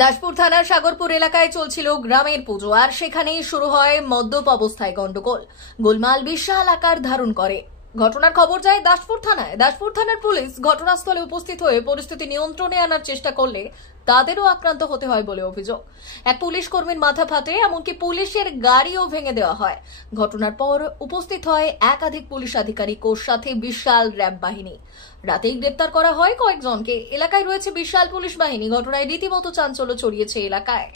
দাসপুর থানার সাগরপুর এলাকায় চলছিল গ্রামের পুজো আর সেখানেই শুরু হয় মদ্যপ অবস্থায় গন্ডগোল। গোলমাল বিশাল আকার ধারণ করে। ঘটনার খবর যায় দাসপুর থানায়। দাসপুর থানার পুলিশ ঘটনাস্থলে উপস্থিত হয়ে পরিস্থিতি নিয়ন্ত্রণে আনার চেষ্টা করলে তাদেরও আক্রান্ত হতে হয় বলে অভিযোগ। এক পুলিশ কর্মীর মাথা ফাটে, এমনকি পুলিশের গাড়িও ভেঙে দেওয়া হয়। ঘটনার পর উপস্থিত হয় একাধিক পুলিশ আধিকারিক ও সাথে বিশাল র্যাব বাহিনী। রাতেই গ্রেপ্তার করা হয় কয়েকজনকে। এলাকায় রয়েছে বিশাল পুলিশ বাহিনী। ঘটনায় রীতিমতো চাঞ্চল্য ছড়িয়েছে এলাকায়।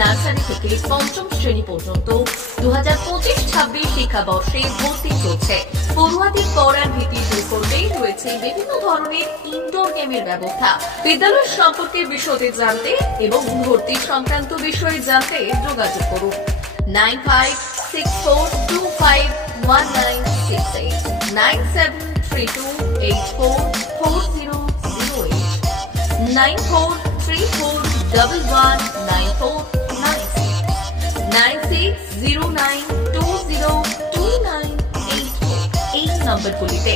নার্সারি থেকে পঞ্চম শ্রেণী পর্যন্ত 2025-26 শিক্ষাবর্ষে ভর্তি চলছে। পড়ুয়াদের পড়ার ভীতি দূর করতে রয়েছে বিভিন্ন ধরনের ইনডোর গেমের ব্যবস্থা। বিদ্যালয় সম্পর্কে বিশদে জানতে এবং ভর্তি সংক্রান্ত বিষয়ে জানতে যোগাযোগ করুন 9564251968 9732844008 9434119496 এই নম্বরগুলিতে।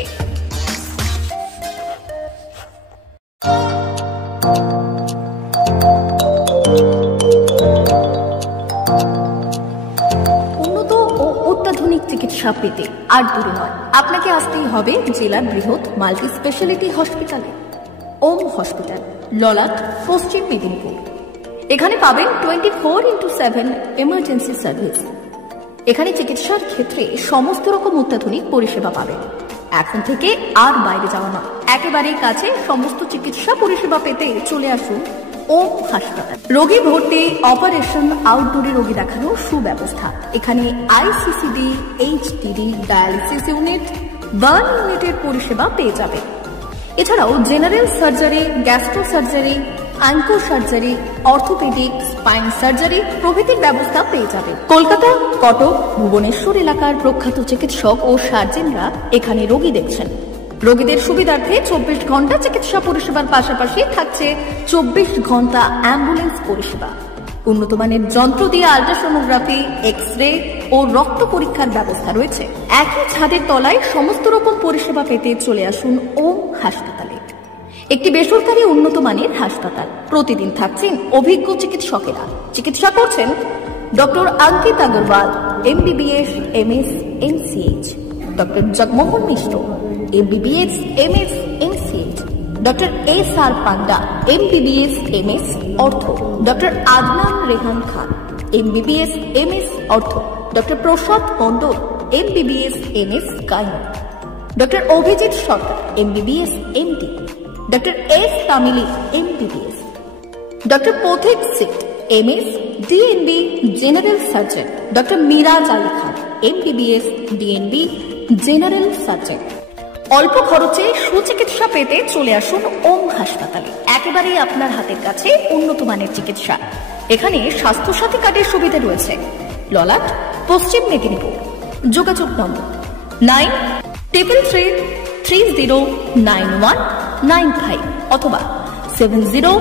উন্নত ও অত্যাধুনিক চিকিৎসা পেতে আর দূরে নয়, আপনাকে আসতেই হবে জেলার বৃহৎ মাল্টি স্পেশালিটি হসপিটালে, ওম হসপিটাল, ললাট, পশ্চিম মেদিনীপুর। এখানে পাবেন 24x7 এমার্জেন্সি সার্ভিস। এখানে চিকিৎসার ক্ষেত্রে সমস্ত রকম অত্যাধুনিক পরিষেবা পাবেন। এখন থেকে আর বাইরে যাওয়া নয়, একেবারেই কাছে সমস্ত চিকিৎসা পরিষেবা পেতে চলে আসুন ওম হাসপাতাল। রোগী ভর্তি, অপারেশন, আউটডোরে রোগী দেখানোর সুব্যবস্থা। এখানে ICCD, HDD, dialysis unit, burn ইউনিটের পরিষেবা পেয়ে যাবে। এছাড়াও general surgery, gastro surgery, onco surgery, orthopaedic, spine surgery প্রভৃতির ব্যবস্থা পেয়ে যাবে। কলকাতা, কটক, ভুবনেশ্বর এলাকার প্রখ্যাত চিকিৎসক ও সার্জেনরা এখানে রোগী দেখছেন। রোগীদের সুবিধার্থে 24 ঘন্টা চিকিৎসা পরিষেবার পাশাপাশি থাকছে 24 ঘন্টা অ্যাম্বুলেন্স পরিষেবা। উন্নত মানের যন্ত্র দিয়ে আল্ট্রাসোনোগ্রাফি, এক্স-রে ও রক্ত পরীক্ষার ব্যবস্থা রয়েছে। একই ছাদের তলায় সমস্ত রকম পরিষেবা পেতে চলে আসুন ওম হাসপাতালে। একটি বেসরকারি উন্নত মানের হাসপাতাল। প্রতিদিন থাকছেন অভিজ্ঞ চিকিৎসকেরা। চিকিৎসা করছেন doctor Ankit Agarwal, MBBS, MS, MCH। Doctor Jagmohan Mishra, MBBS, MS, MCH, doctor SR Panda, MBBS, MS, ortho, doctor Adnan Rehan Khan, MBBS, MS, ortho, doctor Prasad Mondal, MBBS, MS, gynae, doctor Abhijit Sarkar, MBBS, MD, doctor S Tamili, MBBS, doctor Pathik Sit, MS, DNB, general surgeon, doctor Miraj Ali Khan, MBBS, DNB, general surgeon. অল্প খরচে সুচিকিৎসা পেতে চলে আসুন ওম হাসপাতালে। একেবারেই আপনার হাতের কাছে উন্নত মানের চিকিৎসা। এখানে স্বাস্থ্যসাথী কার্ডের সুবিধা রয়েছে। ললাট, পশ্চিম মেদিনীপুর। যোগাযোগ নম্বর 9333309195 অথবা 70